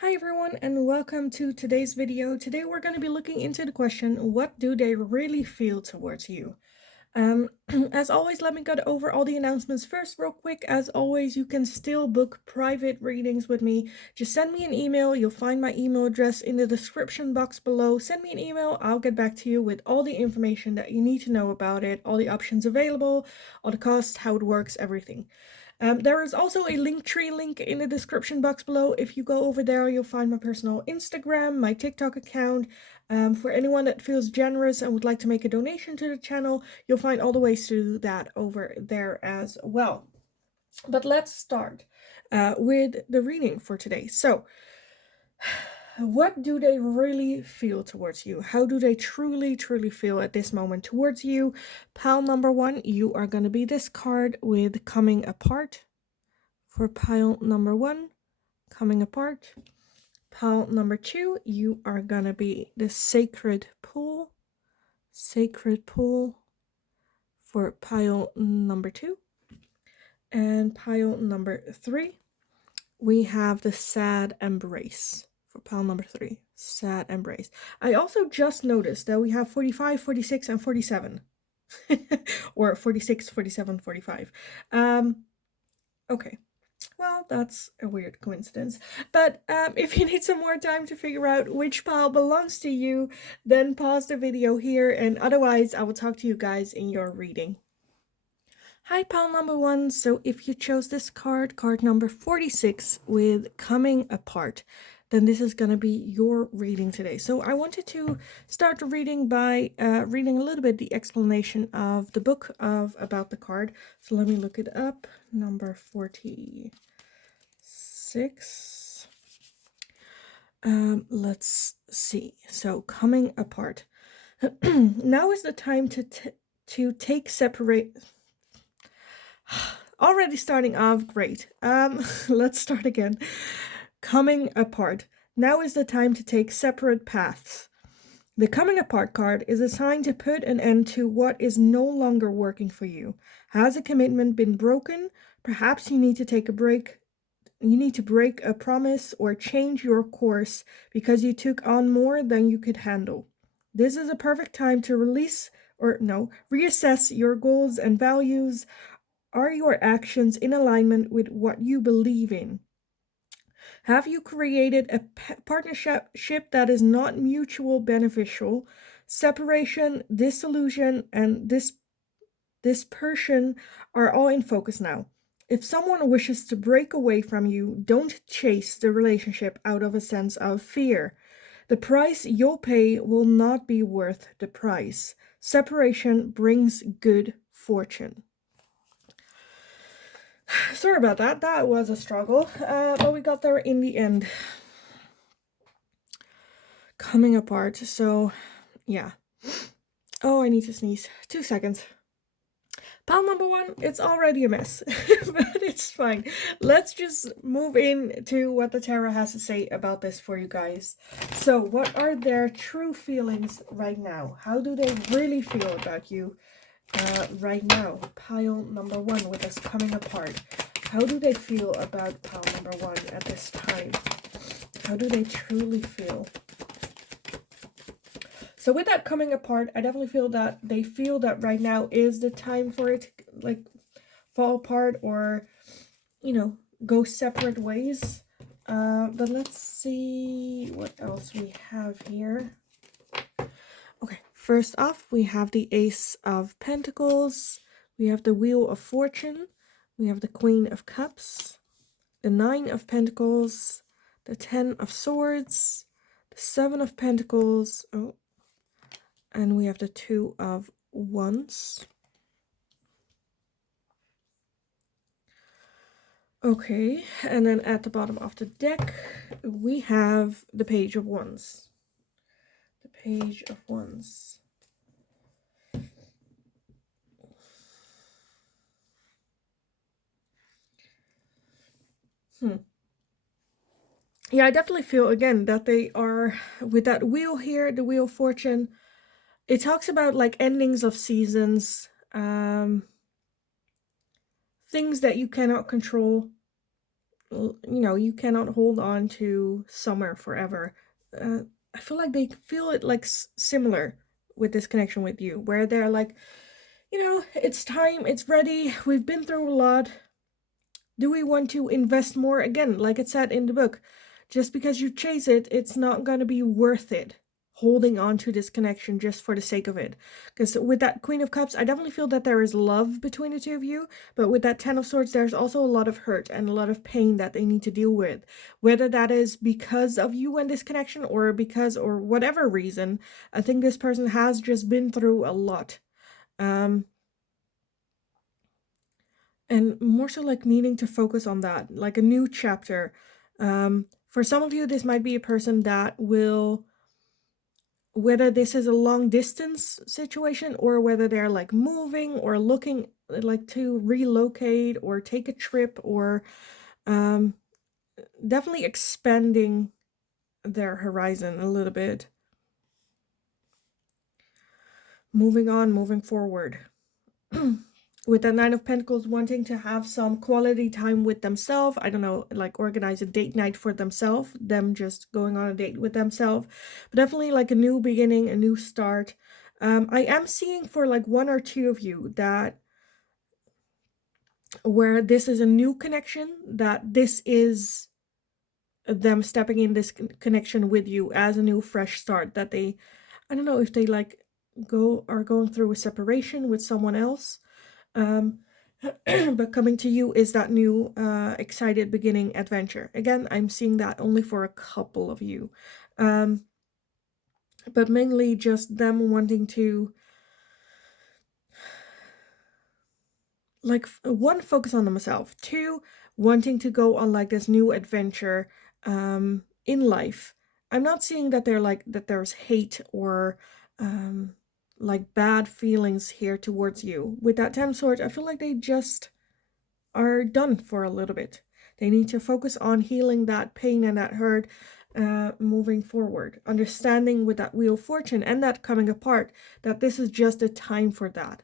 Hi everyone and welcome to today's video. Today we're going to be looking into the question, what do they really feel towards you? As always, let me go over all the announcements first real quick. As always, you can still book private readings with me. Just send me an email. You'll find my email address in the description box below. Send me an email. I'll get back to you with all the information that you need to know about it, all the options available, all the costs, how it works, everything. There is also a Linktree link in the description box below. If you go over there, you'll find my personal Instagram, my TikTok account. For anyone that feels generous and would like to make a donation to the channel, you'll find all the ways to do that over there as well. But let's start with the reading for today. So, what do they really feel towards you? How do they truly feel at this moment towards you? Pile number one, you are going to be this card with coming apart. For pile number one, coming apart. Pile number two, you are going to be the sacred pool. Sacred pool for pile number two. And pile number three, we have the sad embrace. For pile number three, sad embrace. I also just noticed that we have 45, 46, and 47. Or 46, 47, 45. Okay. Well, that's a weird coincidence. But if you need some more time to figure out which pile belongs to you, then pause the video here, and otherwise I will talk to you guys in your reading. Hi, pile number one. So if you chose this card number 46 with coming apart, then this is going to be your reading today. So I wanted to start the reading by reading a little bit the explanation of the book about the card. So let me look it up. Number 46. Let's see. So coming apart. Now is the time to take separate. Already starting off great. Let's start again. Coming apart. Now is the time to take separate paths. The coming apart card is a sign to put an end to what is no longer working for you. Has a commitment been broken? Perhaps you need to take a break. You need to break a promise or change your course because you took on more than you could handle. This is a perfect time to reassess your goals and values. Are your actions in alignment with what you believe in? Have you created a partnership that is not mutual beneficial? Separation, disillusion, and dispersion are all in focus now. If someone wishes to break away from you, don't chase the relationship out of a sense of fear. The price you'll pay will not be worth the price. Separation brings good fortune. Sorry about that. That was a struggle, but we got there in the end. Coming apart. So, yeah. Oh, I need to sneeze. 2 seconds. Pile number one, it's already a mess, but it's fine. Let's just move into what the tarot has to say about this for you guys. So, what are their true feelings right now? How do they really feel about you right now? Pile number one with us coming apart. How do they feel about pile number one at this time? How do they truly feel? So with that coming apart, I definitely feel that they feel that right now is the time for it to like fall apart or, go separate ways. But let's see what else we have here. Okay, first off, we have the Ace of Pentacles. We have the Wheel of Fortune. We have the Queen of Cups, the Nine of Pentacles, the Ten of Swords, the Seven of Pentacles, and we have the Two of Wands. Okay, and then at the bottom of the deck, we have the Page of Wands. The Page of Wands. Yeah, I definitely feel, again, that they are, with that wheel here, the Wheel of Fortune, it talks about, like, endings of seasons, things that you cannot control, you cannot hold on to summer forever. Uh, I feel like they feel it like similar with this connection with you, where they're like, it's time, it's ready, we've been through a lot. Do we want to invest more? Again, like it said in the book, just because you chase it, it's not going to be worth it holding on to this connection just for the sake of it. Because with that Queen of Cups, I definitely feel that there is love between the two of you, but with that Ten of Swords, there's also a lot of hurt and a lot of pain that they need to deal with. Whether that is because of you and this connection, or because, or whatever reason, I think this person has just been through a lot. And more so like needing to focus on that, like a new chapter. For some of you, this might be a person that will, whether this is a long distance situation or whether they're like moving or looking like to relocate or take a trip, or definitely expanding their horizon a little bit. Moving on, moving forward. With the Nine of Pentacles, wanting to have some quality time with themselves. I don't know, like organize a date night for themselves, them just going on a date with themselves. But definitely like a new beginning, a new start. I am seeing for like one or two of you that where this is a new connection, that this is them stepping in this connection with you as a new fresh start, that they, I don't know if they like are going through a separation with someone else. But coming to you is that new excited beginning adventure. Again, I'm seeing that only for a couple of you, but mainly just them wanting to, like, one, focus on themselves, two, wanting to go on like this new adventure in life. I'm not seeing that they're like that there's hate or like bad feelings here towards you. With that Ten of Swords, I feel like they just are done for a little bit. They need to focus on healing that pain and that hurt, moving forward, understanding with that Wheel of Fortune and that coming apart, that this is just a time for that.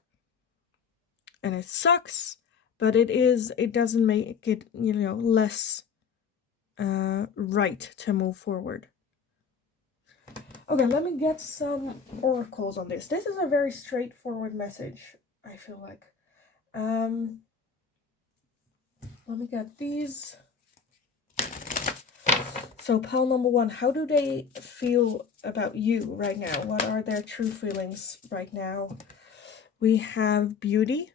And it sucks, but it doesn't make it, less right to move forward. Okay, let me get some oracles on this. This is a very straightforward message, I feel like. Let me get these. So pile number one, how do they feel about you right now? What are their true feelings right now? We have beauty.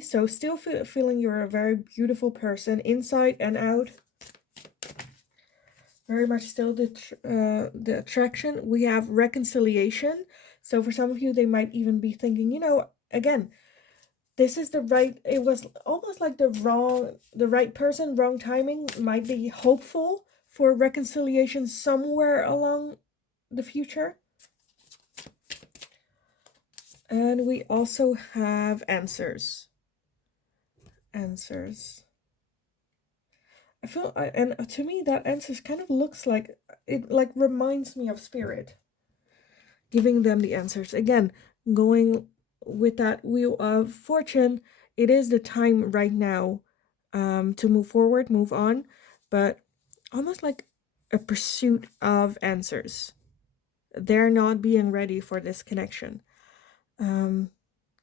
So still feeling you're a very beautiful person inside and out. Very much still the attraction. We have reconciliation. So for some of you, they might even be thinking, again, this is the right, it was almost like the right person, wrong timing. Might be hopeful for reconciliation somewhere along the future. And we also have answers. I feel, and to me, that answers kind of looks like, it like reminds me of Spirit giving them the answers. Again, going with that Wheel of Fortune, it is the time right now to move forward, move on, but almost like a pursuit of answers. They're not being ready for this connection.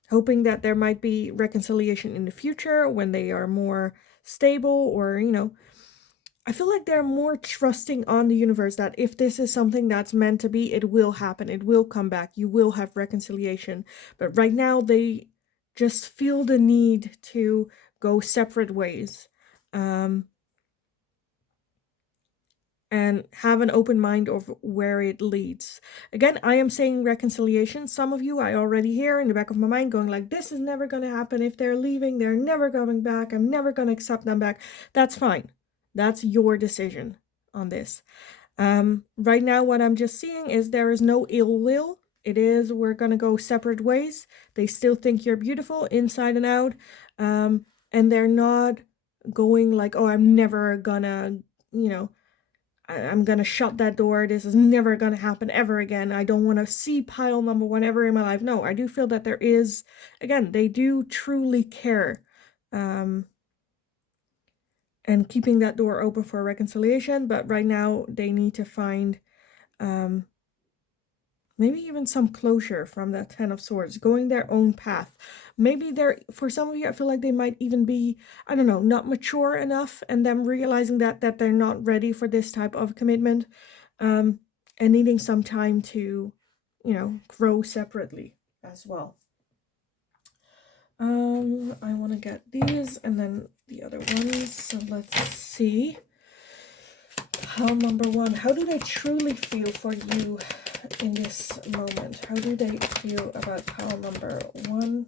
Hoping that there might be reconciliation in the future when they are more stable, or, I feel like they're more trusting on the universe that if this is something that's meant to be, it will happen. It will come back. You will have reconciliation. But right now, they just feel the need to go separate ways. And have an open mind of where it leads. Again, I am saying reconciliation. Some of you, I already hear in the back of my mind going like, this is never going to happen. If they're leaving, they're never coming back. I'm never going to accept them back. That's fine. That's your decision on this. Right now, what I'm just seeing is there is no ill will. It is, we're going to go separate ways. They still think you're beautiful inside and out. And they're not going like, oh, I'm never gonna, I'm gonna shut that door. This is never gonna happen ever again. I don't want to see pile number one ever in my life. No, I do feel that there is, again, they do truly care. and keeping that door open for reconciliation. But right now they need to find maybe even some closure from that Ten of Swords, going their own path. Maybe they're, for some of you, I feel like they might even be, I don't know, not mature enough, and them realizing that they're not ready for this type of commitment, and needing some time to, grow separately as well. I want to get these and then the other ones. So let's see. Pile number one. How do they truly feel for you in this moment? How do they feel about pile number one?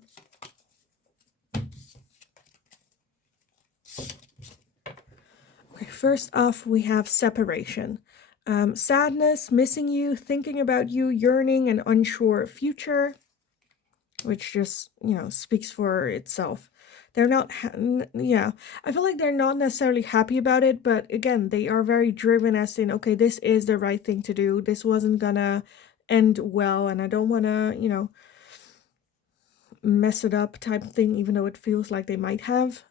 Okay, first off, we have separation. Sadness, missing you, thinking about you, yearning, and unsure future, which just, speaks for itself. They're not, I feel like they're not necessarily happy about it, but again, they are very driven as in, okay, this is the right thing to do. This wasn't gonna end well, and I don't want to, mess it up type of thing, even though it feels like they might have.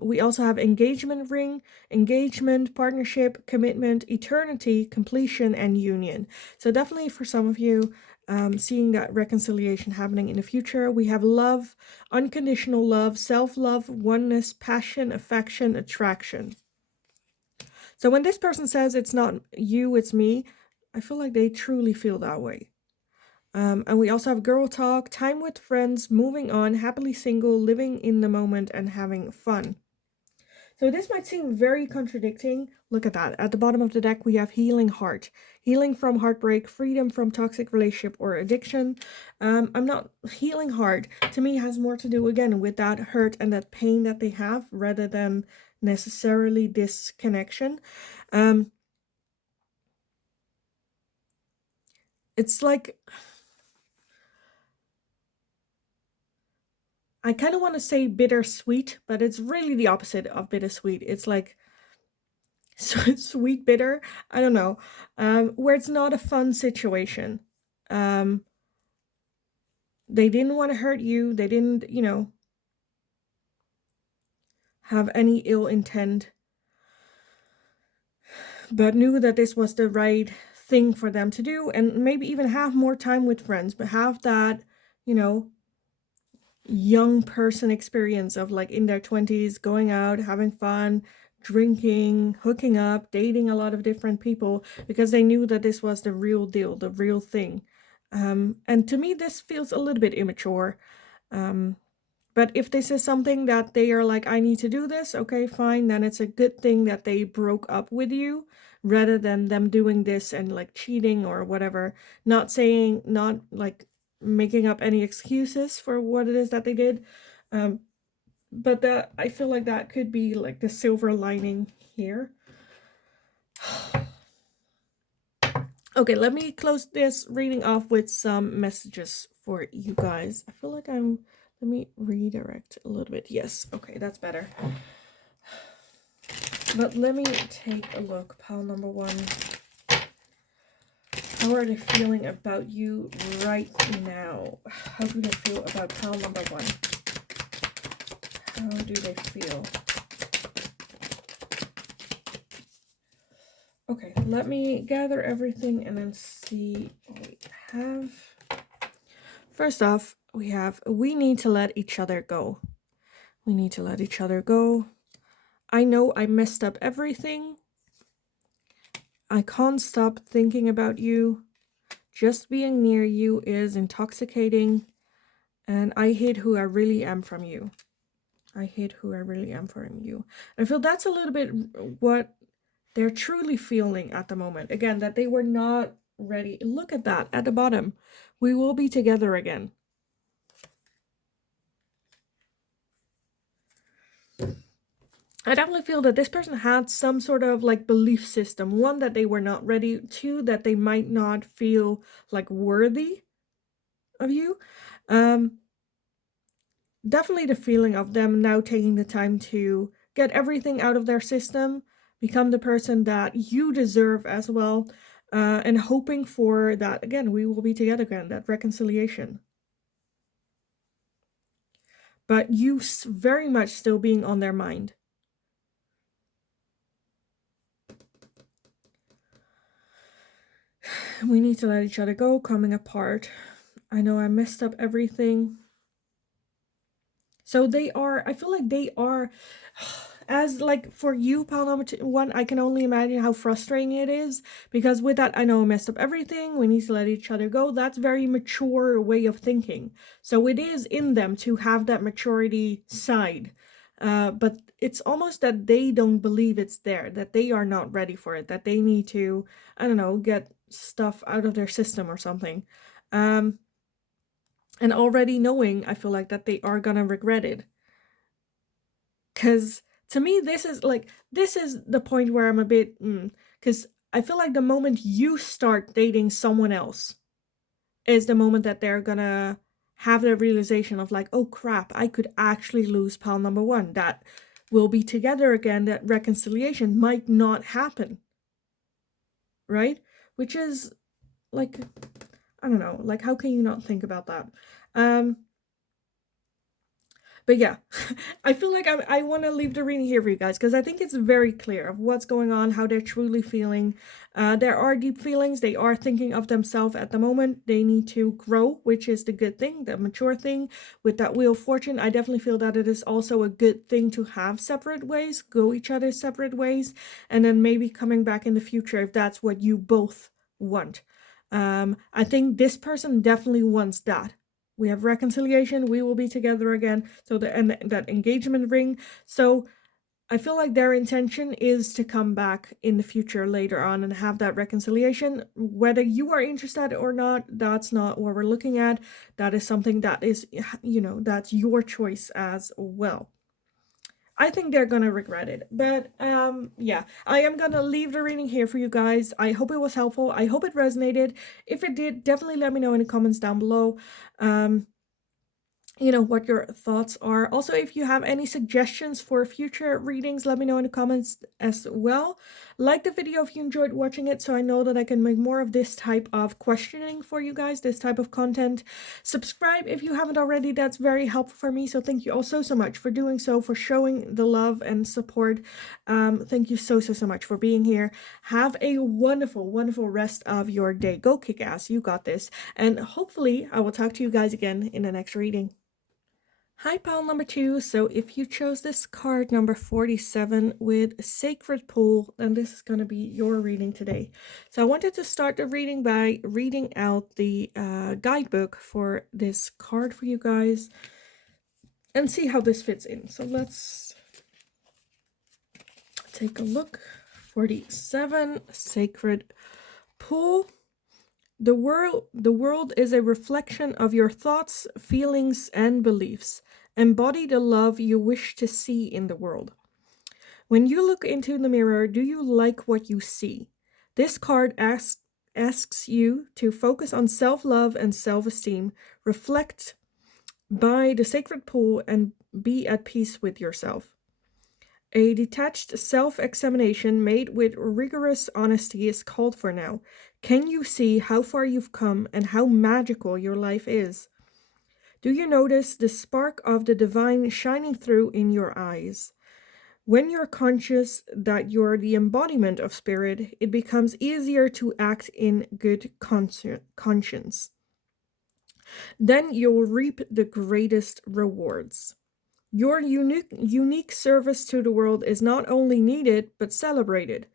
We also have engagement ring, engagement, partnership, commitment, eternity, completion, and union. So definitely for some of you, seeing that reconciliation happening in the future. We have love, unconditional love, self-love, oneness, passion, affection, attraction. So when this person says it's not you, it's me, I feel like they truly feel that way. And we also have girl talk, time with friends, moving on, happily single, living in the moment, and having fun. So this might seem very contradicting. Look at that. At the bottom of the deck, we have healing heart. Healing from heartbreak, freedom from toxic relationship or addiction. I'm not healing heart. To me, has more to do, again, with that hurt and that pain that they have, rather than necessarily this connection. It's like, I kind of want to say bittersweet, but it's really the opposite of bittersweet. It's like sweet bitter. I don't know. Where it's not a fun situation. They didn't want to hurt you. They didn't, have any ill intent, but knew that this was the right thing for them to do, and maybe even have more time with friends, but have that, young person experience of like in their 20s, going out, having fun, drinking, hooking up, dating a lot of different people, because they knew that this was the real deal, the real thing. And to me, this feels a little bit immature. But if this is something that they are like, I need to do this, okay, fine, then it's a good thing that they broke up with you, rather than them doing this and like cheating or whatever. Not saying, not like making up any excuses for what it is that they did. But that, I feel like that could be like the silver lining here. Okay, let me close this reading off with some messages for you guys. I feel like let me redirect a little bit. Yes, okay, that's better. But let me take a look. Pile number one. How are they feeling about you right now? How do they feel about pile number one? How do they feel? Okay, let me gather everything and then see what we have. First off, we have, we need to let each other go. We need to let each other go. I know I messed up everything. I can't stop thinking about you. Just being near you is intoxicating. And I hid who I really am from you. I hid who I really am from you. I feel that's a little bit what they're truly feeling at the moment. Again, that they were not ready. Look at that at the bottom. We will be together again. I definitely feel that this person had some sort of like belief system. One, that they were not ready. Two, that they might not feel like worthy of you. Definitely the feeling of them now taking the time to get everything out of their system, become the person that you deserve as well, and hoping for that, again, we will be together again, that reconciliation. But you very much still being on their mind. We need to let each other go, coming apart. I know I messed up everything. So they are, I feel like they are, as like for you, pile number one, I can only imagine how frustrating it is, because with that, I know I messed up everything, we need to let each other go. That's very mature way of thinking. So it is in them to have that maturity side. But it's almost that they don't believe it's there, that they are not ready for it, that they need to, I don't know, get stuff out of their system or something. And already knowing, I feel like that they are gonna regret it. Because to me, this is the point where I'm a bit, because I feel like the moment you start dating someone else is the moment that they're gonna have the realization of like, oh crap, I could actually lose pal number one. That we'll be together again, that reconciliation might not happen. Right? Which is like, I don't know, like how can you not think about that? But yeah, I feel like I want to leave the reading here for you guys, because I think it's very clear of what's going on, how they're truly feeling. There are deep feelings. They are thinking of themselves at the moment. They need to grow, which is the good thing, the mature thing. With that Wheel of Fortune, I definitely feel that it is also a good thing to have separate ways, go each other's separate ways, and then maybe coming back in the future if that's what you both want. I think this person definitely wants that. We have reconciliation, we will be together again. So that engagement ring. So I feel like their intention is to come back in the future later on and have that reconciliation. Whether you are interested or not, that's not what we're looking at. That is something that is, that's your choice as well. I think they're gonna regret it. But yeah, I am gonna leave the reading here for you guys. I hope it was helpful. I hope it resonated. If it did, definitely let me know in the comments down below. What your thoughts are. Also, if you have any suggestions for future readings, let me know in the comments as well. Like the video if you enjoyed watching it, so I know that I can make more of this type of questioning for you guys, this type of content. Subscribe if you haven't already. That's very helpful for me, so thank you all so much for doing so, for showing the love and support. Thank you so much for being here. Have a wonderful rest of your day. Go kick ass, you got this, and hopefully I will talk to you guys again in the next reading. Hi, pile number 2. So if you chose this card number 47 with Sacred Pool, then this is going to be your reading today. So I wanted to start the reading by reading out the guidebook for this card for you guys and see how this fits in. So let's take a look. 47, Sacred Pool. The world is a reflection of your thoughts, feelings, and beliefs. Embody the love you wish to see in the world. When you look into the mirror, do you like what you see? This card asks you to focus on self-love and self-esteem, reflect by the sacred pool, and be at peace with yourself. A detached self-examination made with rigorous honesty is called for now. Can you see how far you've come and how magical your life is? Do you notice the spark of the divine shining through in your eyes? When you're conscious that you're the embodiment of spirit, it becomes easier to act in good conscience. Then you'll reap the greatest rewards. Your unique service to the world is not only needed, but celebrated.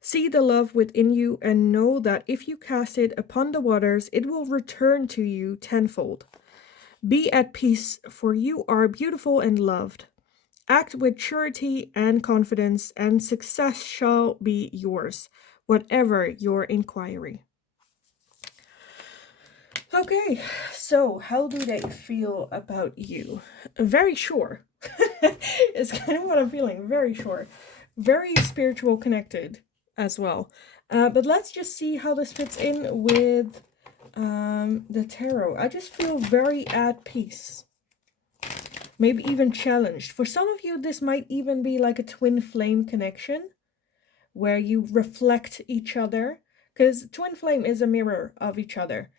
See the love within you and know that if you cast it upon the waters, it will return to you tenfold. Be at peace, for you are beautiful and loved. Act with surety and confidence, and success shall be yours, whatever your inquiry. Okay, so how do they feel about you? Very sure. It's kind of what I'm feeling. Very sure. Very spiritual connected as well. But let's just see how this fits in with the tarot. I just feel very at peace. Maybe even challenged. For some of you, this might even be like a twin flame connection where you reflect each other. Because twin flame is a mirror of each other.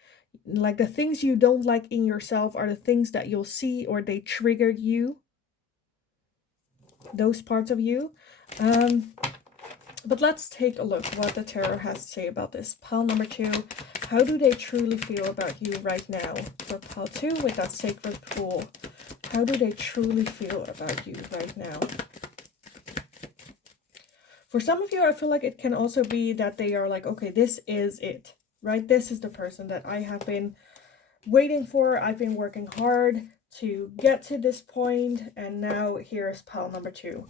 Like the things you don't like in yourself are the things that you'll see, or they triggered you. Those parts of you. But let's take a look what the tarot has to say about this. Pile number 2, how do they truly feel about you right now? For pile 2 with that sacred pool, how do they truly feel about you right now? For some of you, I feel like it can also be that they are like, okay, this is it, right? This is the person that I have been waiting for. I've been working hard to get to this point, and now here's pile number 2.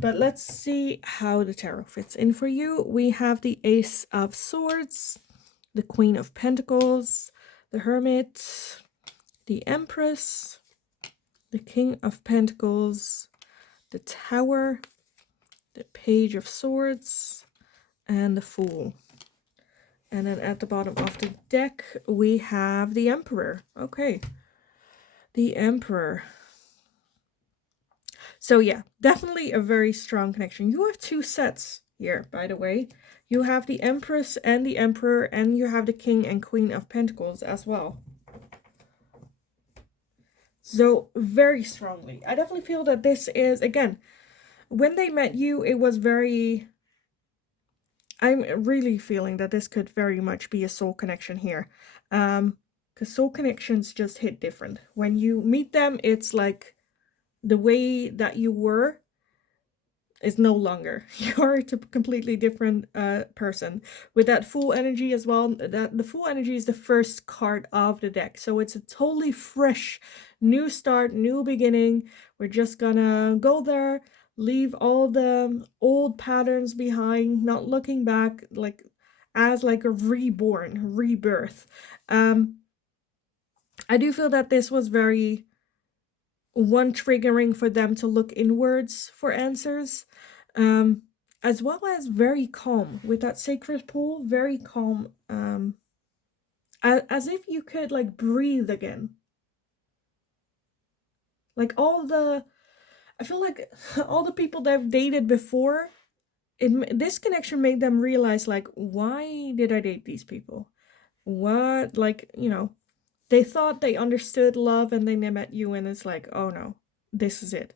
But let's see how the tarot fits in for you. We have the Ace of Swords, the Queen of Pentacles, the Hermit, the Empress, the King of Pentacles, the Tower, the Page of Swords, and the Fool. And then at the bottom of the deck, we have the Emperor. Okay. The Emperor. So yeah, definitely a very strong connection. You have 2 sets here, by the way. You have the Empress and the Emperor, and you have the King and Queen of Pentacles as well. So very strongly. I definitely feel that this is, again, when they met you, it was very... I'm really feeling that this could very much be a soul connection here. Because soul connections just hit different. When you meet them, it's like the way that you were is no longer. You're a completely different person. With that Fool energy as well, that the Fool energy is the first card of the deck. So it's a totally fresh, new start, new beginning. We're just gonna go there, leave all the old patterns behind, not looking back, like as like a rebirth. I do feel that this was very triggering for them to look inwards for answers, as well as very calm with that sacred pool, very calm, as if you could like breathe again. Like I feel like all the people that I've dated before, this connection made them realize, like, why did I date these people? What, like, you know, they thought they understood love, and then they met you, and it's like, oh no, this is it.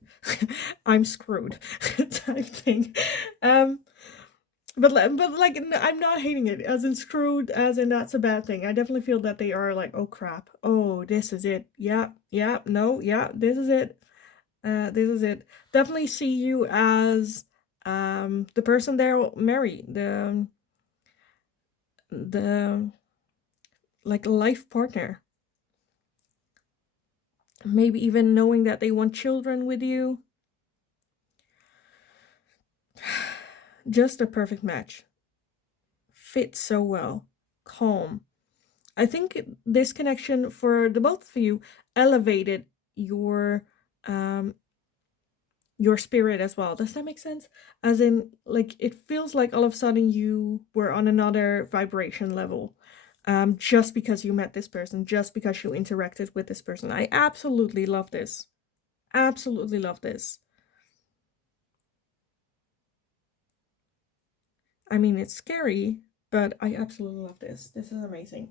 I'm screwed type thing. But like, I'm not hating it as in screwed, as in that's a bad thing. I definitely feel that they are like, oh crap, oh, this is it. Yeah, no, yeah, this is it. This is it. Definitely see you as the person they'll marry, the like life partner. Maybe even knowing that they want children with you. Just a perfect match. Fits so well. Calm. I think this connection for the both of you elevated your spirit as well. Does that make sense? As in, like, it feels like all of a sudden you were on another vibration level. Just because you met this person, just because you interacted with this person. I absolutely love this. Absolutely love this. I mean, it's scary, but I absolutely love this. This is amazing.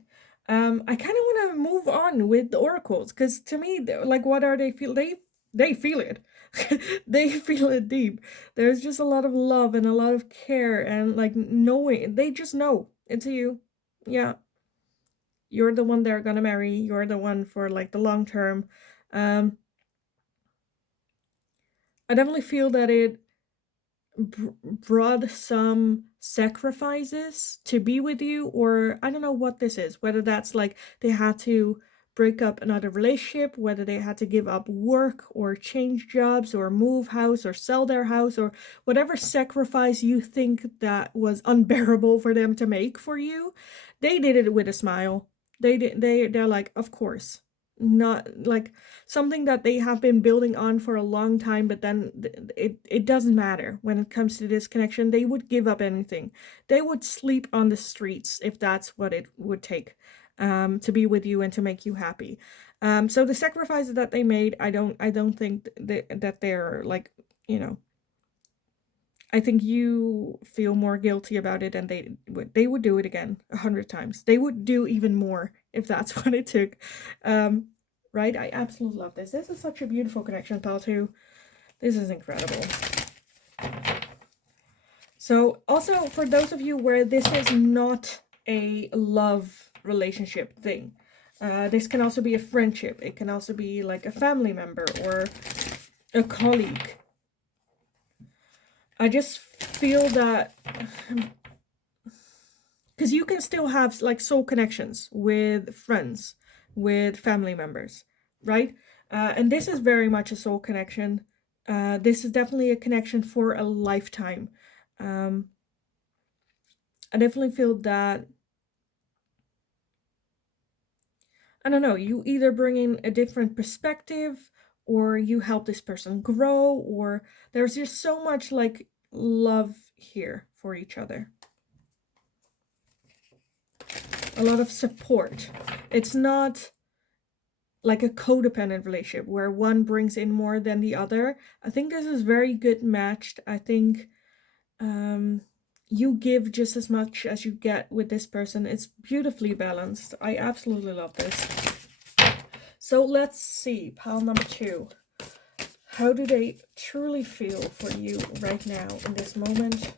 I kind of want to move on with the oracles, because to me, like, what are they feel? They feel it. They feel it deep. There's just a lot of love and a lot of care, and like knowing, they just know it's you. Yeah. You're the one they're gonna marry. You're the one for like the long term. I definitely feel that it brought some sacrifices to be with you, or I don't know what this is, whether that's like they had to break up another relationship, whether they had to give up work or change jobs or move house or sell their house, or whatever sacrifice you think that was unbearable for them to make for you. They did it with a smile. They're like, of course. Not like something that they have been building on for a long time, but then it doesn't matter when it comes to this connection. They would give up anything. They would sleep on the streets if that's what it would take to be with you and to make you happy. So the sacrifices that they made, I don't think that they're like, you know, I think you feel more guilty about it, and they would do it again 100 times. They would do even more if that's what it took. Right? I absolutely love this. This is such a beautiful connection, pal, too. This is incredible. So also for those of you where this is not a love relationship thing, this can also be a friendship. It can also be like a family member or a colleague. I just feel that because you can still have like soul connections with friends, with family members, right? And this is very much a soul connection. This is definitely a connection for a lifetime. Um, I definitely feel that, I don't know, you either bring in a different perspective or you help this person grow, or there's just so much like love here for each other. A lot of support. It's not like a codependent relationship where one brings in more than the other. I think this is very good matched. I think you give just as much as you get with this person. It's beautifully balanced. I absolutely love this. So let's see, pile number 2. How do they truly feel for you right now in this moment?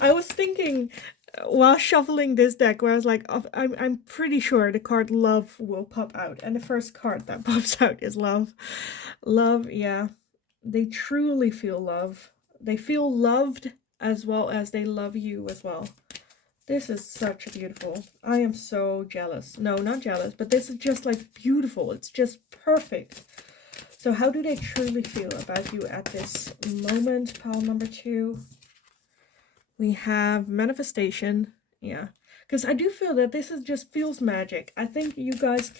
I was thinking while shuffling this deck where I was like, oh, I'm pretty sure the card love will pop out. And the first card that pops out is love. Love, yeah. They truly feel love. They feel loved as well as they love you as well. This is such beautiful. I am so jealous. No, not jealous, but this is just like beautiful. It's just perfect. So how do they truly feel about you at this moment? Pile number 2. We have manifestation. Yeah. Because I do feel that this is just feels magic. I think you guys,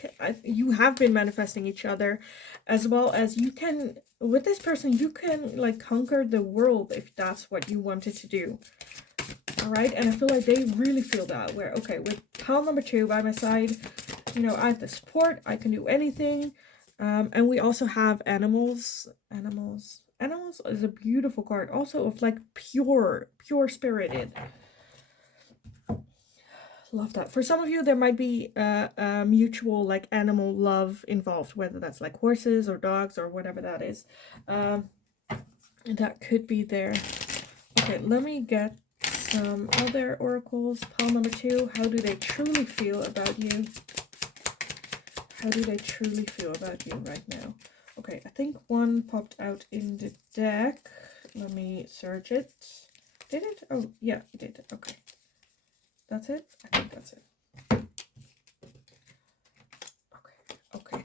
you have been manifesting each other, as well as you can, with this person, you can like conquer the world if that's what you wanted to do. All right. And I feel like they really feel that, where, okay, with pile number 2 by my side, you know, I have the support. I can do anything. And we also have animals. Animals is a beautiful card. Also of like pure spirited. Love that. For some of you, there might be a mutual like animal love involved, whether that's like horses or dogs or whatever that is. That could be there. Okay, let me get some other oracles. Pile number 2. How do they truly feel about you? How do they truly feel about you right now? Okay, I think one popped out in the deck. Let me search it. Did it? Oh, yeah, it did. Okay. That's it? I think that's it. Okay.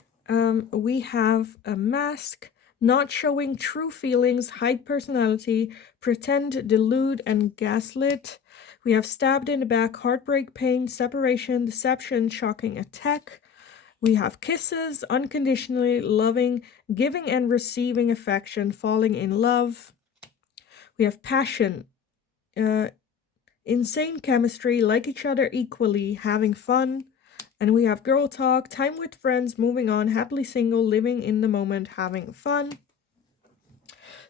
We have a mask, not showing true feelings, hide personality, pretend, delude, and gaslit. We have stabbed in the back, heartbreak, pain, separation, deception, shocking attack. We have kisses, unconditionally loving, giving and receiving affection, falling in love. We have passion, insane chemistry, like each other equally, having fun. And we have girl talk, time with friends, moving on, happily single, living in the moment, having fun.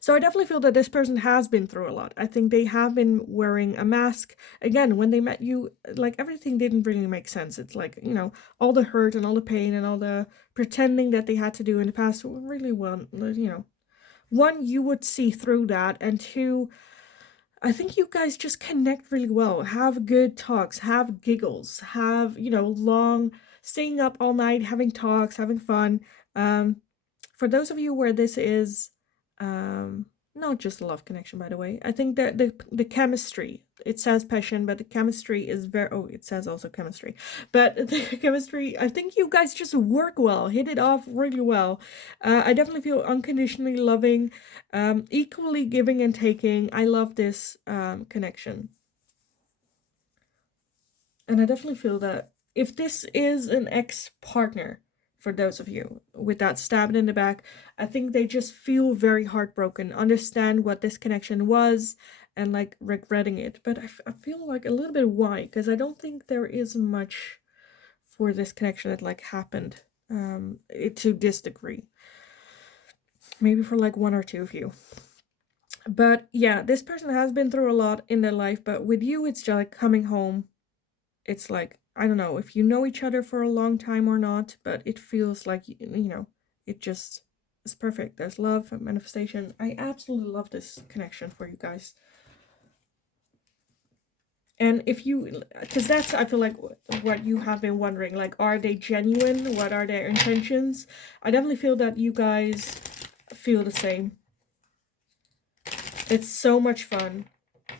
So I definitely feel that this person has been through a lot. I think they have been wearing a mask. Again, when they met you, like everything didn't really make sense. It's like, you know, all the hurt and all the pain and all the pretending that they had to do in the past really well, you know. One, you would see through that. And 2, I think you guys just connect really well. Have good talks, have giggles, have, you know, long, staying up all night, having talks, having fun. For those of you where this is not just a love connection, by the way, I think that the chemistry, it says passion, but the chemistry is very, oh, it says also chemistry, but the chemistry, I think you guys just work well, hit it off really well. I definitely feel unconditionally loving, equally giving and taking. I love this connection. And I definitely feel that if this is an ex-partner, for those of you with that stabbed in the back, I think they just feel very heartbroken, understand what this connection was, and like regretting it. But I feel like a little bit why, because I don't think there is much for this connection that like happened to this degree. Maybe for like 1 or 2 of you. But yeah, this person has been through a lot in their life, but with you, it's just like coming home. It's like, I don't know if you know each other for a long time or not, but it feels like, you know, it just is perfect. There's love and manifestation. I absolutely love this connection for you guys. And if you, because that's, I feel like, what you have been wondering, like, are they genuine? What are their intentions? I definitely feel that you guys feel the same. It's so much fun.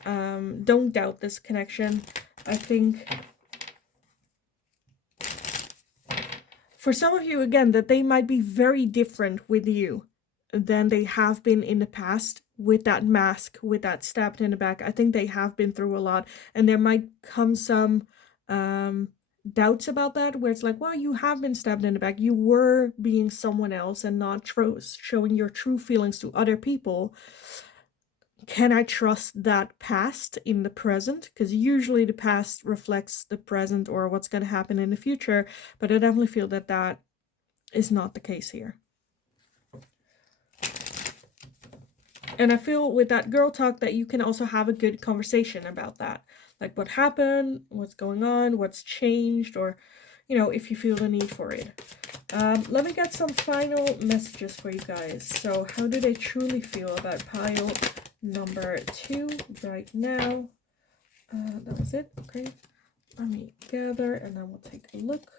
Don't doubt this connection. I think for some of you, again, that they might be very different with you than they have been in the past with that mask, with that stabbed in the back. I think they have been through a lot, and there might come some doubts about that, where it's like, well, you have been stabbed in the back. You were being someone else and not showing your true feelings to other people. Can I trust that past in the present? Because usually the past reflects the present or what's going to happen in the future, but I definitely feel that that is not the case here. And I feel with that girl talk that you can also have a good conversation about that. Like what happened, what's going on, what's changed, or, you know, if you feel the need for it. Let me get some final messages for you guys. So how do they truly feel about pile number 2 right now? That was it. Okay. Let me gather and then we'll take a look.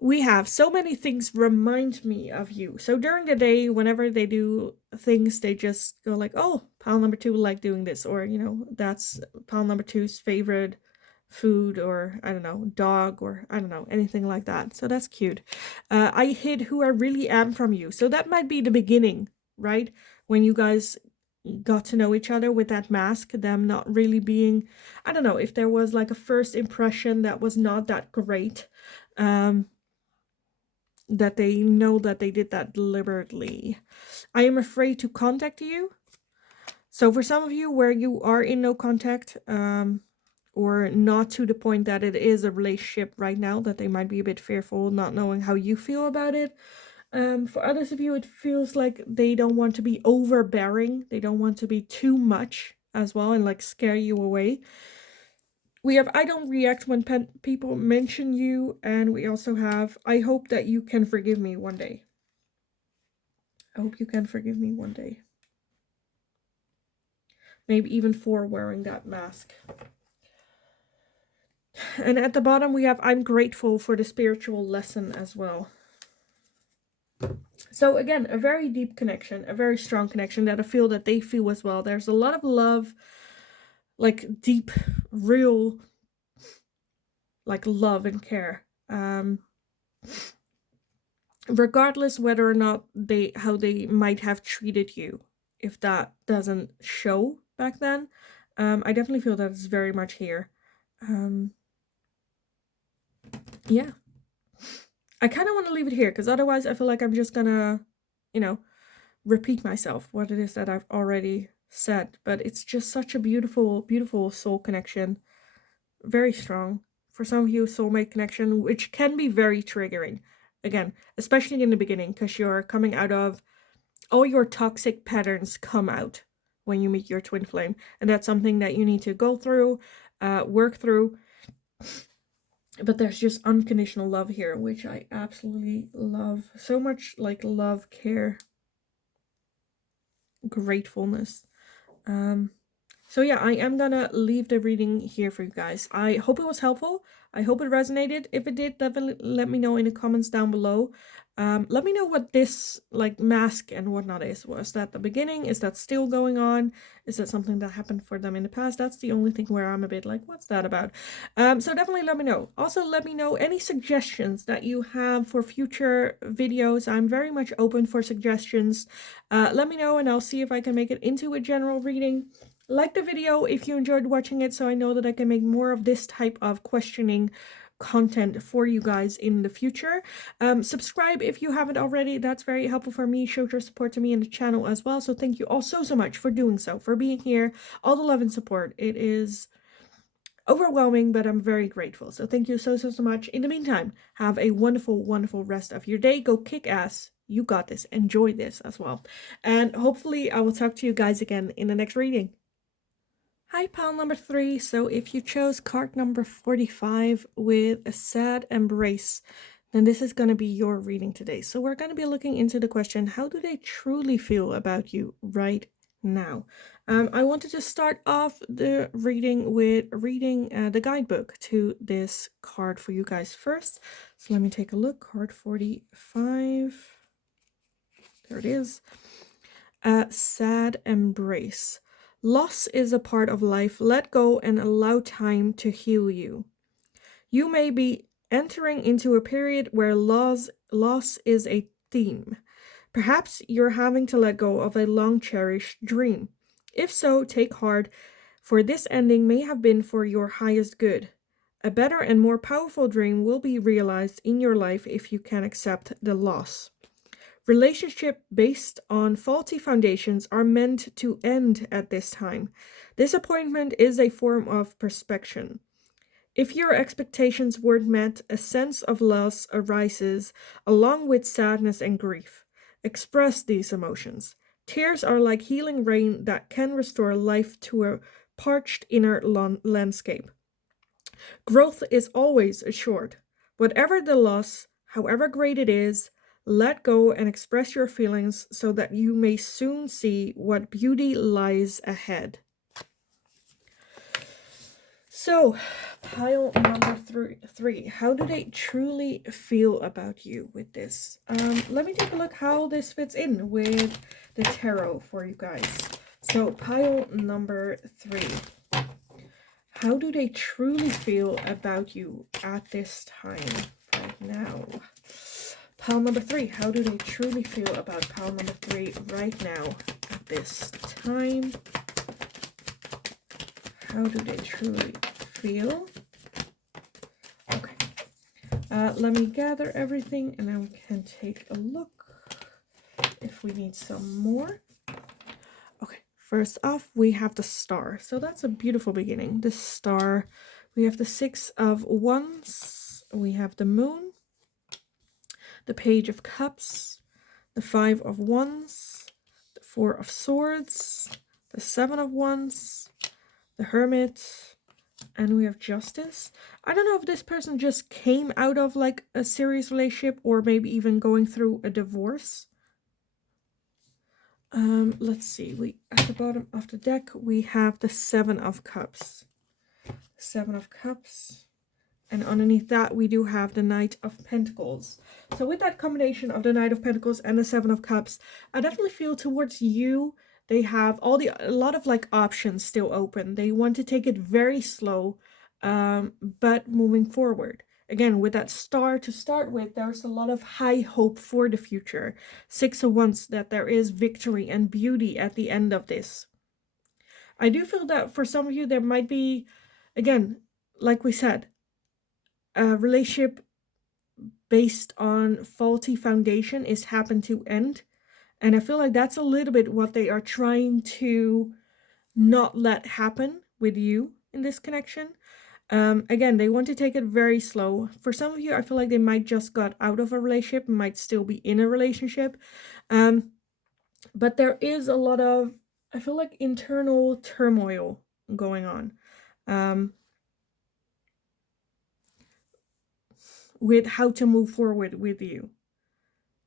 We have so many things remind me of you. So during the day, whenever they do things, they just go like, oh, pile number 2 would like doing this. Or, you know, that's pile number 2's favorite food, or I don't know, dog, or I don't know, anything like that. So that's cute. I hid who I really am from you. So that might be the beginning, right? When you guys got to know each other with that mask, them not really being, I don't know, if there was like a first impression that was not that great. That they know that they did that deliberately. I am afraid to contact you. So for some of you where you are in no contact, or not to the point that it is a relationship right now, that they might be a bit fearful, not knowing how you feel about it. For others of you, it feels like they don't want to be overbearing. They don't want to be too much as well and like scare you away. We have I don't react when people mention you, and we also have I hope that you can forgive me one day. I hope you can forgive me one day. Maybe even for wearing that mask. And at the bottom we have I'm grateful for the spiritual lesson as well. So again, a very deep connection, a very strong connection that I feel that they feel as well. There's a lot of love, like deep, real, like love and care. Regardless whether or not how they might have treated you, if that doesn't show back then, I definitely feel that it's very much here. Yeah, I kind of want to leave it here because otherwise I feel like I'm just gonna, you know, repeat myself what it is that I've already said. But it's just such a beautiful, beautiful soul connection, very strong. For some of you, soulmate connection, which can be very triggering. Again, especially in the beginning, because you're coming out of all your toxic patterns come out when you meet your twin flame. And that's something that you need to go through, work through. But there's just unconditional love here, which I absolutely love. So much like love, care, gratefulness. So yeah, I am gonna leave the reading here for you guys. I hope it was helpful. I hope it resonated. If it did, definitely let me know in the comments down below. Let me know what this like mask and whatnot is. Was that the beginning? Is that still going on? Is that something that happened for them in the past? That's the only thing where I'm a bit like, what's that about? So definitely let me know. Also, let me know any suggestions that you have for future videos. I'm very much open for suggestions. Let me know and I'll see if I can make it into a general reading. Like the video if you enjoyed watching it, so I know that I can make more of this type of questioning content for you guys in the future. Subscribe if you haven't already. That's very helpful for me. Show your support to me and the channel as well. So thank you all so much for doing so, for being here, all the love and support. It is overwhelming, but I'm very grateful. So thank you so much. In the meantime, have a wonderful, wonderful rest of your day. Go kick ass. You got this. Enjoy this as well. And hopefully I will talk to you guys again in the next reading. Hi, pile number 3. So if you chose card number 45 with a sad embrace, then this is going to be your reading today. So we're going to be looking into the question, how do they truly feel about you right now? I wanted to start off the reading with reading the guidebook to this card for you guys first. So let me take a look. Card 45. There it is. Sad embrace. Loss is a part of life. Let go and allow time to heal you. You may be entering into a period where loss is a theme. Perhaps you're having to let go of a long cherished dream. If so, take heart, for this ending may have been for your highest good. A better and more powerful dream will be realized in your life if you can accept the loss. Relationships based on faulty foundations are meant to end at this time. Disappointment is a form of perspection. If your expectations weren't met, a sense of loss arises along with sadness and grief. Express these emotions. Tears are like healing rain that can restore life to a parched inner landscape. Growth is always assured. Whatever the loss, however great it is, let go and express your feelings so that you may soon see what beauty lies ahead. So, pile number three. How do they truly feel about you with this? Let me take a look how this fits in with the tarot for you guys. So, pile number 3. How do they truly feel about you at this time right now? Pile number 3. How do they truly feel about pile number 3 right now at this time? How do they truly feel? Okay. Let me gather everything and then we can take a look if we need some more. Okay, first off, we have the star. So that's a beautiful beginning. The star. We have the 6 of Wands. We have the moon. The Page of Cups. The 5 of Wands. The 4 of Swords. The 7 of Wands. The Hermit. And we have Justice. I don't know if this person just came out of like a serious relationship or maybe even going through a divorce. Let's see. We at the bottom of the deck we have the 7 of Cups. 7 of Cups. And underneath that we do have the Knight of Pentacles. So with that combination of the Knight of Pentacles and the 7 of Cups, I definitely feel towards you they have a lot of like options still open. They want to take it very slow, but moving forward. Again, with that star to start with, there's a lot of high hope for the future. 6 of Wands, that there is victory and beauty at the end of this. I do feel that for some of you, there might be, again, like we said, a relationship based on faulty foundation is happen to end. And I feel like that's a little bit what they are trying to not let happen with you in this connection. Again, they want to take it very slow. For some of you, I feel like they might just got out of a relationship, might still be in a relationship. But there is a lot of, I feel like, internal turmoil going on. With how to move forward with you.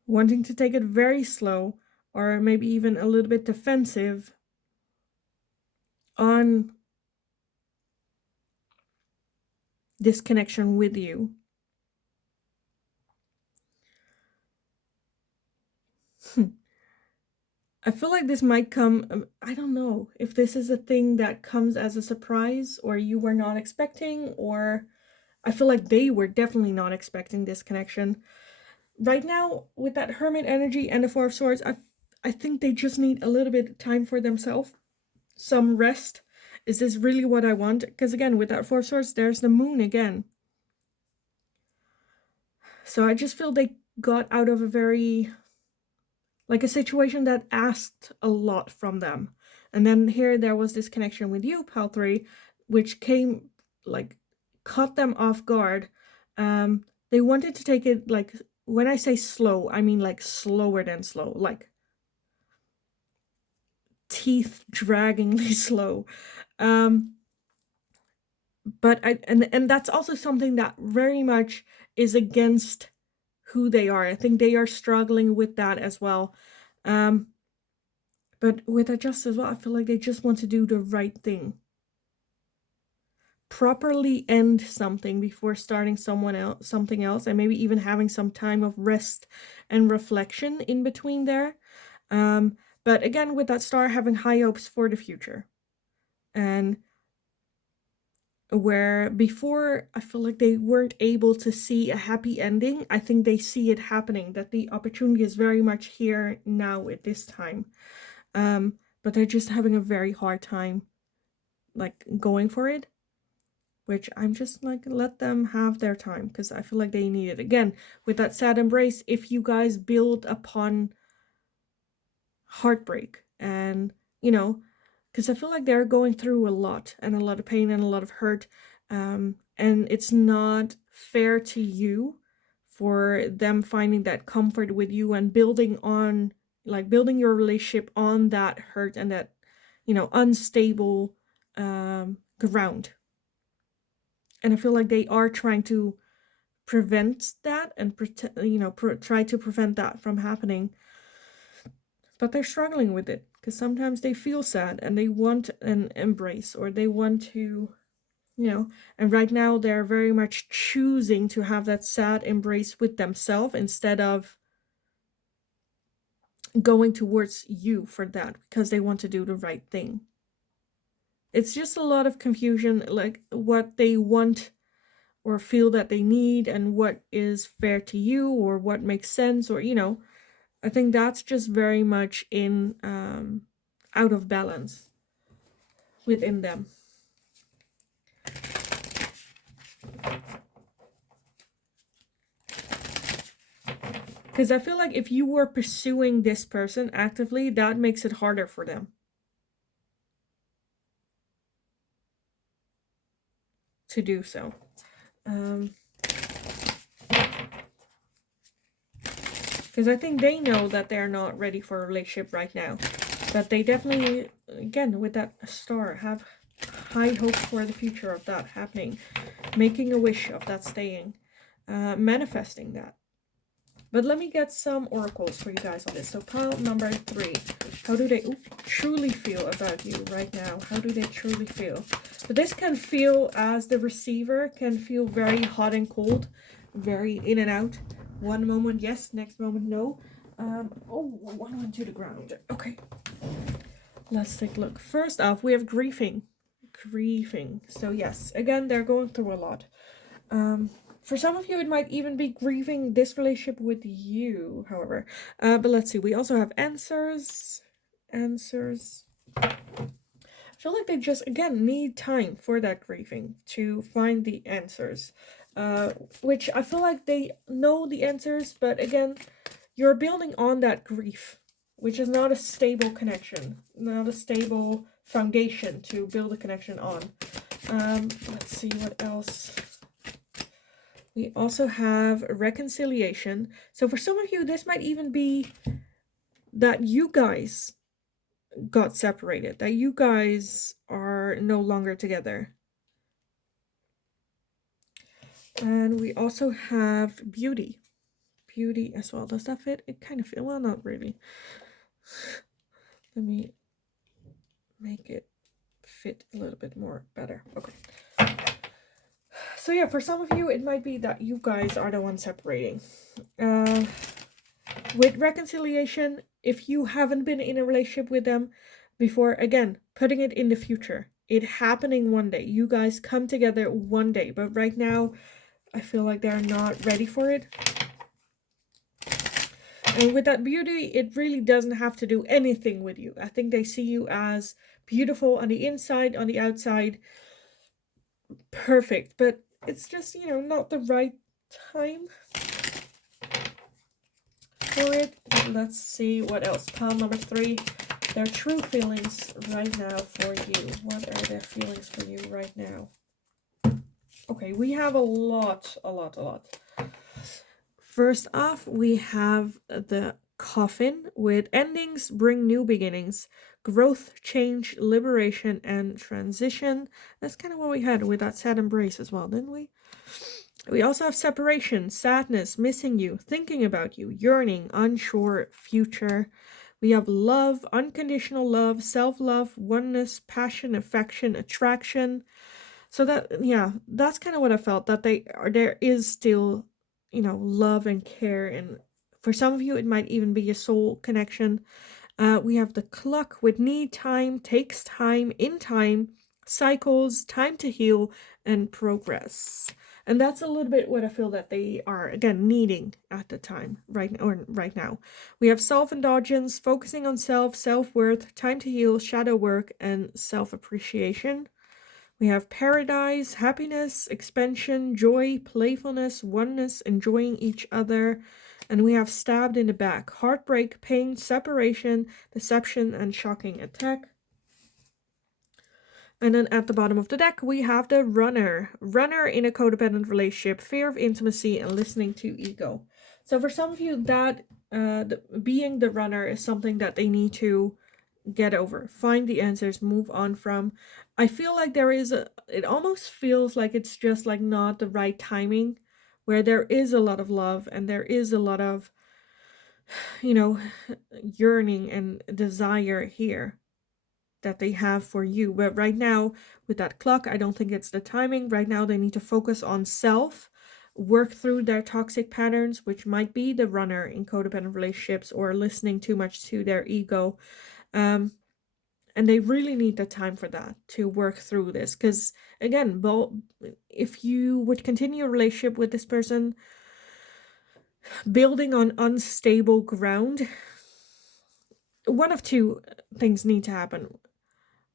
Wanting to take it very slow, or maybe even a little bit defensive on this connection with you. I feel like this might come, I don't know if this is a thing that comes as a surprise or you were not expecting, or I feel like they were definitely not expecting this connection. Right now, with that Hermit energy and the 4 of Swords, I think they just need a little bit of time for themselves. Some rest. Is this really what I want? Because again, with that 4 of Swords, there's the moon again. So I just feel they got out of a very, like a situation that asked a lot from them. And then here there was this connection with you, pile 3, which came, like, caught them off guard. They wanted to take it, like, when I say slow, I mean like slower than slow, like teeth draggingly slow. But and that's also something that very much is against who they are. I think they are struggling with that as well. But But with that just as well, I feel like they just want to do the right thing. Properly end something before starting something else, and maybe even having some time of rest and reflection in between there. But again, with that star, having high hopes for the future. And where before I feel like they weren't able to see a happy ending, I think they see it happening, that the opportunity is very much here now at this time. But they're just having a very hard time like going for it, which I'm just like, let them have their time, because I feel like they need it. Again, with that sad embrace, if you guys build upon heartbreak and, you know, because I feel like they're going through a lot and a lot of pain and a lot of hurt, and it's not fair to you for them finding that comfort with you and building your relationship on that hurt and that, unstable ground. And I feel like they are trying to prevent that and try to prevent that from happening, but they're struggling with it, because sometimes they feel sad and they want an embrace, or they want to, and right now they're very much choosing to have that sad embrace with themselves instead of going towards you for that, because they want to do the right thing. It's just a lot of confusion, like what they want or feel that they need and what is fair to you or what makes sense, or I think that's just very much in out of balance within them. Because I feel like if you were pursuing this person actively, that makes it harder for them to do so. Because I think they know that they're not ready for a relationship right now. But they definitely, again, with that star, have high hopes for the future of that happening. Making a wish of that staying. Manifesting that. But let me get some oracles for you guys on this. So pile number 3. How do they truly feel about you right now? How do they truly feel? But this can feel, as the receiver, can feel very hot and cold. Very in and out. One moment yes, next moment no. One went to the ground. Okay. Let's take a look. First off, we have grieving. Grieving. So yes, again, they're going through a lot. For some of you, it might even be grieving this relationship with you, however. But let's see. We also have answers. Answers. I feel like they just, again, need time for that grieving to find the answers. Which I feel like they know the answers, but again, you're building on that grief, which is not a stable connection, not a stable foundation to build a connection on. Let's see what else. We also have reconciliation. So for some of you, this might even be that you guys got separated, that you guys are no longer together. And we also have beauty. Beauty as well. Does that fit? It kind of fit. Well, not really. Let me make it fit a little bit more better. Okay. So yeah, for some of you, it might be that you guys are the ones separating. With reconciliation, if you haven't been in a relationship with them before, again, putting it in the future. It happening one day. You guys come together one day. But right now, I feel like they're not ready for it. And with that beauty, it really doesn't have to do anything with you. I think they see you as beautiful on the inside, on the outside. Perfect. But it's just, not the right time for it. Let's see what else. Pile number 3. Their true feelings right now for you. What are their feelings for you right now? Okay, we have a lot. First off, we have the coffin with endings bring new beginnings, growth, change, liberation, and transition. That's kind of what we had with that sad embrace as well, didn't we? We also have separation, sadness, missing you, thinking about you, yearning, unsure, future. We have love, unconditional love, self-love, oneness, passion, affection, attraction. So that, yeah, that's kind of what I felt, that there is still, love and care. And for some of you, it might even be a soul connection. We have the clock with need time, takes time, in time, cycles, time to heal, and progress. And that's a little bit what I feel that they are, again, needing at the time, right now. We have self-indulgence, focusing on self-worth, time to heal, shadow work, and self-appreciation. We have paradise, happiness, expansion, joy, playfulness, oneness, enjoying each other. And we have stabbed in the back, heartbreak, pain, separation, deception, and shocking attack. And then at the bottom of the deck, we have the runner. Runner in a codependent relationship, fear of intimacy, and listening to ego. So for some of you, that being the runner is something that they need to get over, find the answers, move on from. I feel like it almost feels like it's just like not the right timing, where there is a lot of love and there is a lot of, yearning and desire here that they have for you. But right now, with that clock, I don't think it's the timing. Right now, they need to focus on self, work through their toxic patterns, which might be the runner in codependent relationships or listening too much to their ego. And they really need the time for that, to work through this. Because again, if you would continue a relationship with this person building on unstable ground, one of two things need to happen.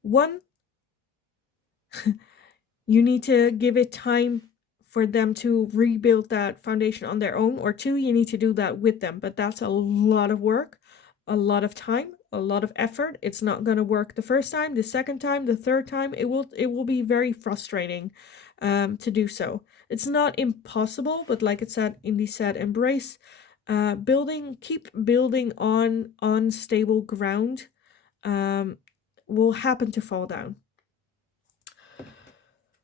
One, you need to give it time for them to rebuild that foundation on their own, or two, you need to do that with them. But that's a lot of work, a lot of time, a lot of effort. It's not going to work the first time, the second time, the third time. It will be very frustrating to do so. It's not impossible, but like it said, Indy said, embrace keep building on unstable ground. Will happen to fall down.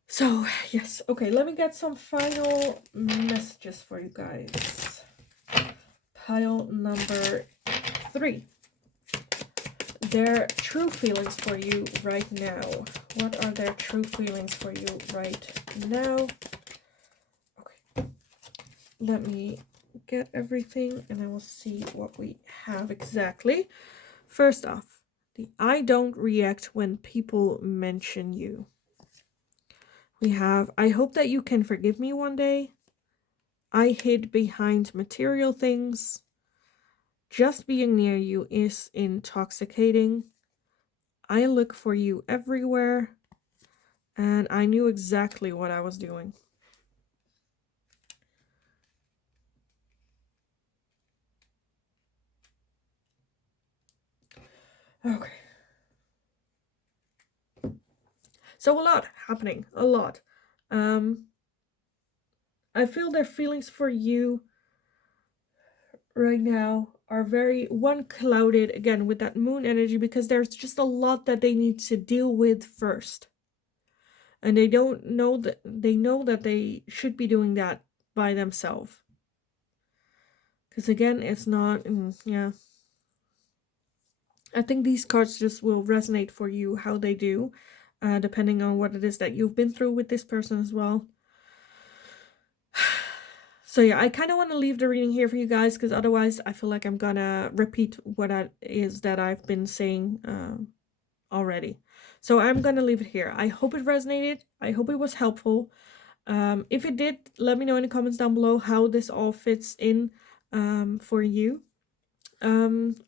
So, yes, okay, let me get some final messages for you guys. Pile number 3. Their true feelings for you right now. What are their true feelings for you right now? Okay, let me get everything and I will see what we have exactly. First off, the I don't react when people mention you. We have, I hope that you can forgive me one day. I hid behind material things. Just being near you is intoxicating. I look for you everywhere. And I knew exactly what I was doing. Okay. So a lot happening. A lot. I feel their feelings for you right now are very clouded again with that moon energy, because there's just a lot that they need to deal with first. And they don't know that they should be doing that by themselves. Because again, it's not, yeah. I think these cards just will resonate for you how they do, depending on what it is that you've been through with this person as well. So yeah, I kind of want to leave the reading here for you guys, because otherwise I feel like I'm gonna repeat what it is that I've been saying already. So I'm gonna leave it here. I hope it resonated. I hope it was helpful. If it did, let me know in the comments down below how this all fits in for you.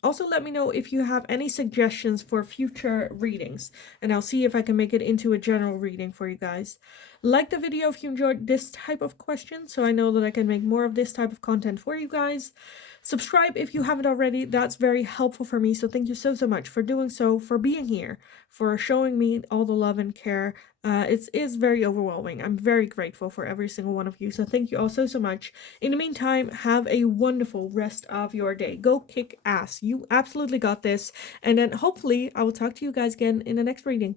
Also let me know if you have any suggestions for future readings, and I'll see if I can make it into a general reading for you guys. Like the video if you enjoyed this type of question, so I know that I can make more of this type of content for you guys. Subscribe if you haven't already. That's very helpful for me, so thank you so much for doing so, for being here, for showing me all the love and care. It is very overwhelming. I'm very grateful for every single one of you, so thank you all so much. In the meantime, have a wonderful rest of your day. Go kick ass. You absolutely got this, and then hopefully I will talk to you guys again in the next reading.